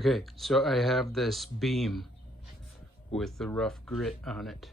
Okay, so I have this beam with the rough grit on it,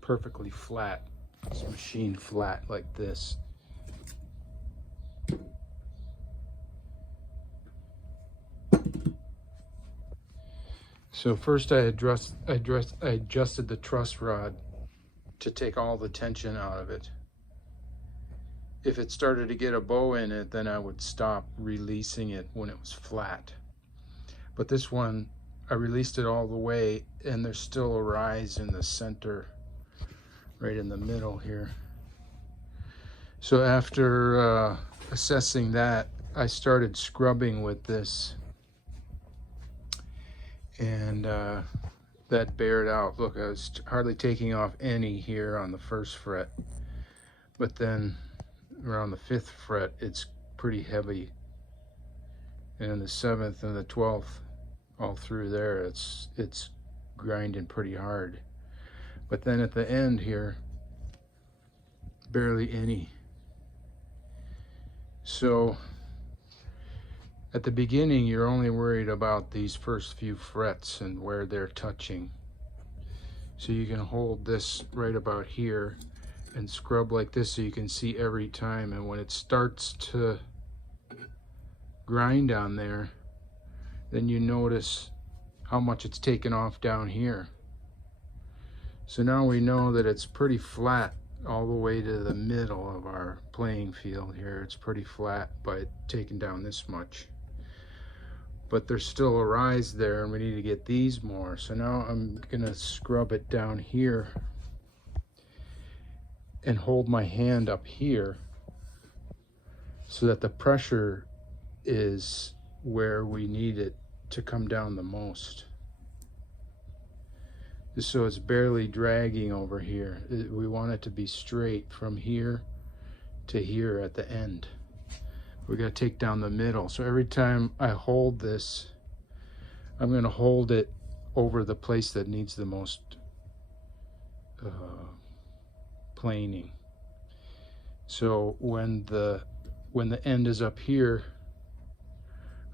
perfectly flat. It's machined flat like this. So first I adjusted the truss rod to take all the tension out of it. If it started to get a bow in it, then I would stop releasing it when it was flat. But this one, I released it all the way, and there's still a rise in the center, right in the middle here. So after assessing that, I started scrubbing with this, and that bared out. Look, I was hardly taking off any here on the first fret, but then around the 5th fret, it's pretty heavy, and the 7th and the 12th, all through there, it's grinding pretty hard. But then at the end here, barely any. So at the beginning, you're only worried about these first few frets and where they're touching. So you can hold this right about here and scrub like this so you can see every time. And when it starts to grind on there, then you notice how much it's taken off down here. So now we know that it's pretty flat all the way to the middle of our playing field here. It's pretty flat by taking down this much. But there's still a rise there, and we need to get these more. So now I'm gonna scrub it down here and hold my hand up here so that the pressure is where we need it to come down the most. Just so it's barely dragging over here. We want it to be straight from here to here at the end. We got to take down the middle. So every time I hold this, I'm going to hold it over the place that needs the most planing. So when the end is up here,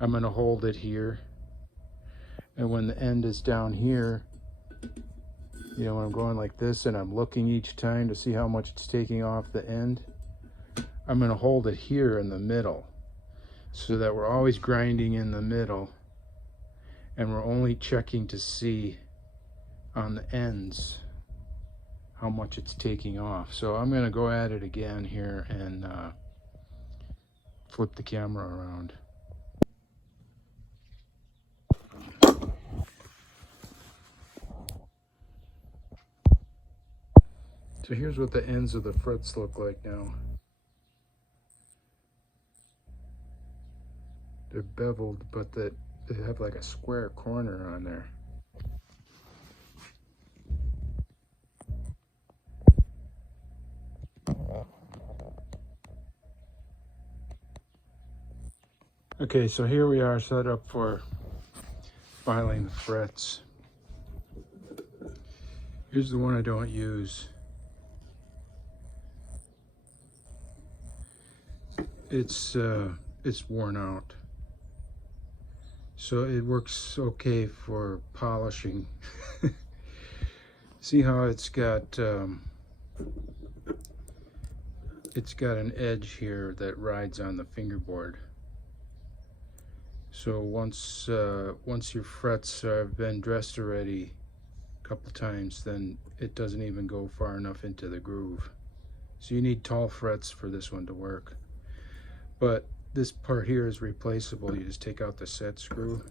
I'm going to hold it here, and when the end is down here, you know, when I'm going like this and I'm looking each time to see how much it's taking off the end, I'm going to hold it here in the middle so that we're always grinding in the middle, and we're only checking to see on the ends how much it's taking off. So I'm going to go at it again here and flip the camera around. So here's what the ends of the frets look like now. They're beveled, but they have like a square corner on there. Okay, so here we are set up for filing the frets. Here's the one I don't use. It's worn out. So it works okay for polishing. See how it's got an edge here that rides on the fingerboard. So once your frets have been dressed already a couple times, then it doesn't even go far enough into the groove. So you need tall frets for this one to work. But this part here is replaceable. You just take out the set screw.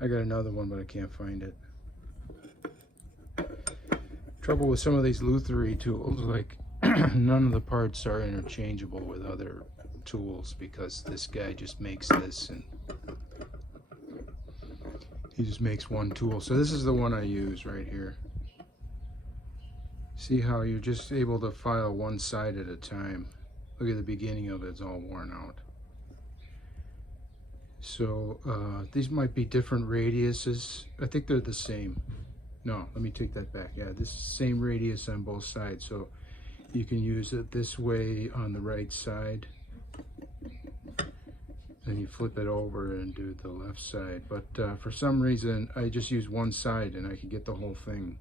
I got another one, but I can't find it. Trouble with some of these lutherie tools, like none of the parts are interchangeable with other tools, because this guy just makes this, and he just makes one tool. So this is the one I use right here. See how you're just able to file one side at a time. Look at the beginning of it, it's all worn out. So these might be different radiuses. I think they're the same. No, let me take that back. Yeah, this is the same radius on both sides. So you can use it this way on the right side, and you flip it over and do the left side. But for some reason, I just use one side and I can get the whole thing.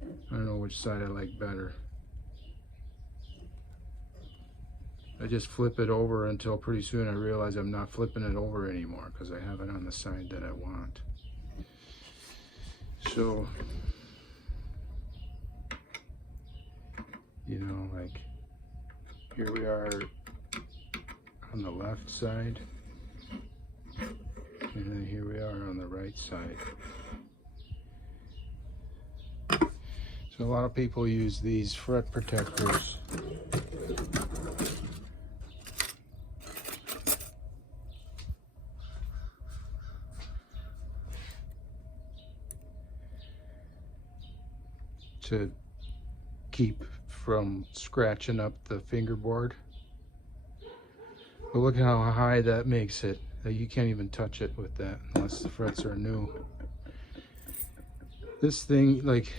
I don't know which side I like better. I just flip it over until pretty soon I realize I'm not flipping it over anymore because I have it on the side that I want. So, you know, like here we are on the left side, and then here we are on the right side. So a lot of people use these fret protectors to keep from scratching up the fingerboard. But look at how high that makes it. You can't even touch it with that unless the frets are new. This thing, like,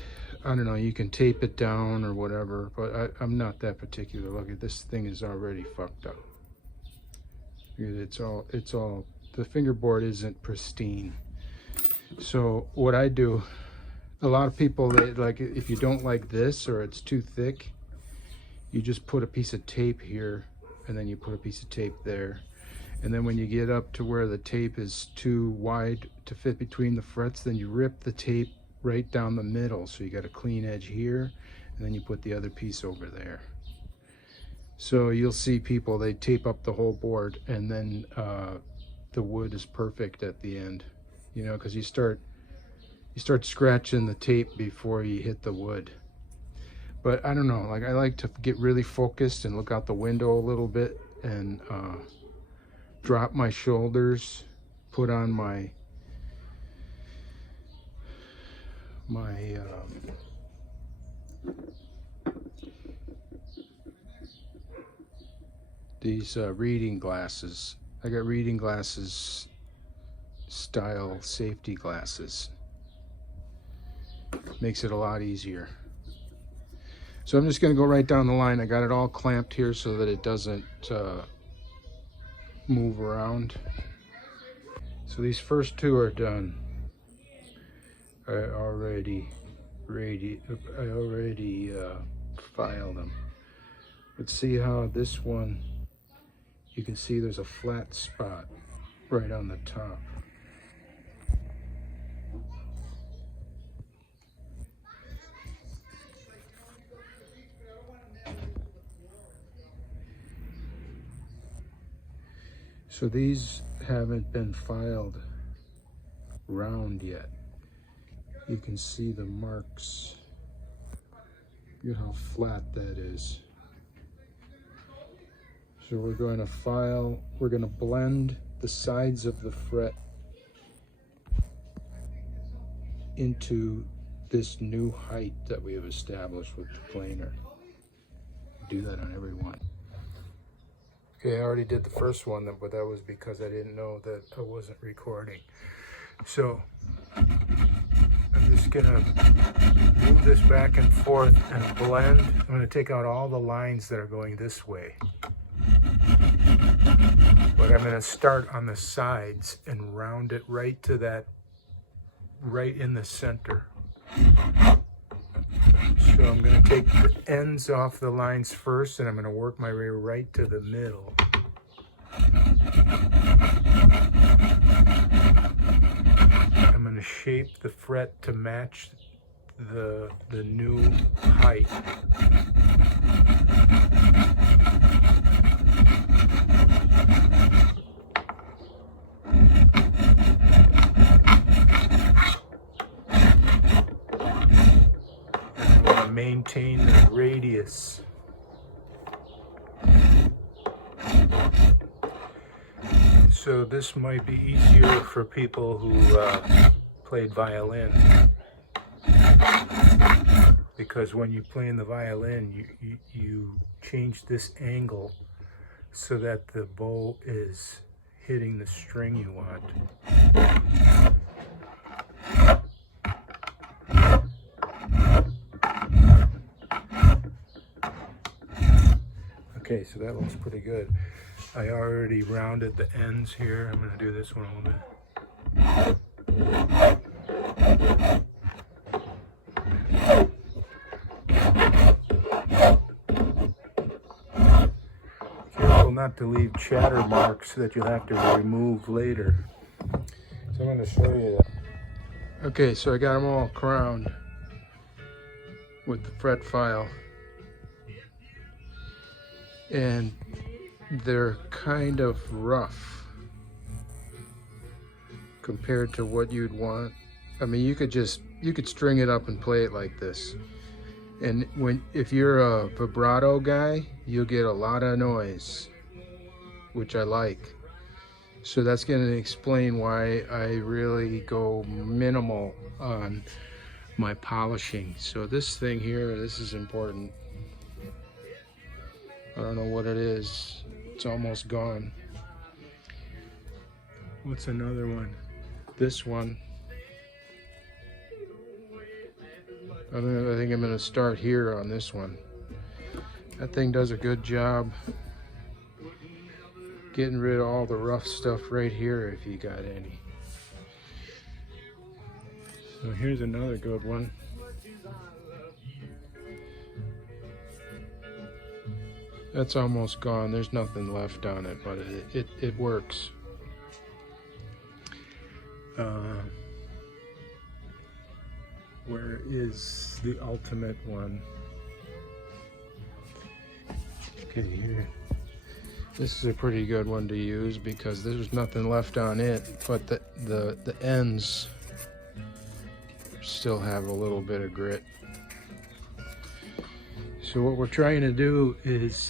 I don't know, you can tape it down or whatever, but I'm not that particular. Look at this thing is already fucked up. It's all, the fingerboard isn't pristine. So what I do, a lot of people, they, like, if you don't like this or it's too thick, you just put a piece of tape here, and then you put a piece of tape there. And then when you get up to where the tape is too wide to fit between the frets, then you rip the tape right down the middle. So you got a clean edge here, and then you put the other piece over there. So you'll see people, they tape up the whole board, and then the wood is perfect at the end. You know, because you start scratching the tape before you hit the wood. But I don't know, like, I like to get really focused and look out the window a little bit and drop my shoulders, put on these reading glasses. I got reading glasses style safety glasses. Makes it a lot easier. So I'm just going to go right down the line. I got it all clamped here so that it doesn't move around. So these first two are done. I already filed them. But see how this one, you can see there's a flat spot right on the top. So these haven't been filed round yet. You can see the marks. Look at how flat that is. So we're going to file, we're going to blend the sides of the fret into this new height that we have established with the planer. Do that on every one. Okay, I already did the first one, but that was because I didn't know that I wasn't recording. So I'm just gonna move this back and forth and blend. I'm gonna take out all the lines that are going this way. But I'm gonna start on the sides and round it right to that, right in the center. So I'm going to take the ends off the lines first, and I'm going to work my way right to the middle. I'm going to shape the fret to match the new height. Maintain the radius. So this might be easier for people who played violin, because when you play in the violin, you change this angle so that the bow is hitting the string you want. Okay, so that looks pretty good. I already rounded the ends here. I'm going to do this one a little bit. Careful not to leave chatter marks that you'll have to remove later. So I'm going to show you that. Okay, so I got them all crowned with the fret file. And they're kind of rough compared to what you'd want. I mean, you could string it up and play it like this. And if you're a vibrato guy, you'll get a lot of noise, which I like. So that's going to explain why I really go minimal on my polishing. So this thing here, this is important. I don't know what it is. It's almost gone. What's another one? This one. I think I'm going to start here on this one. That thing does a good job getting rid of all the rough stuff right here if you got any. So here's another good one. That's almost gone. There's nothing left on it, but it works. Where is the ultimate one? Okay, here. This is a pretty good one to use because there's nothing left on it, but the ends still have a little bit of grit. So what we're trying to do is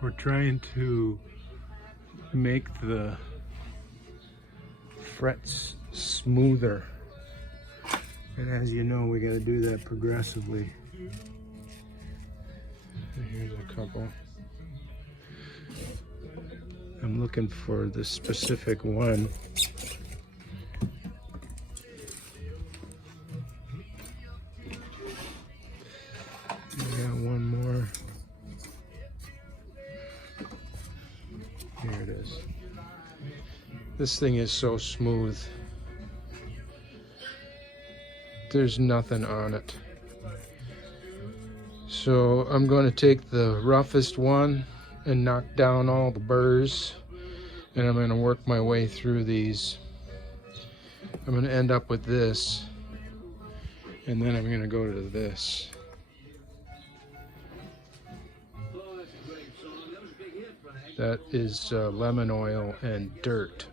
we're trying to make the frets smoother. And as you know, we got to do that progressively. Here's a couple. I'm looking for the specific one. I got one more. Here it is. This thing is so smooth. There's nothing on it. So I'm going to take the roughest one and knock down all the burrs, and I'm going to work my way through these. I'm going to end up with this, and then I'm going to go to this. That is lemon oil and dirt.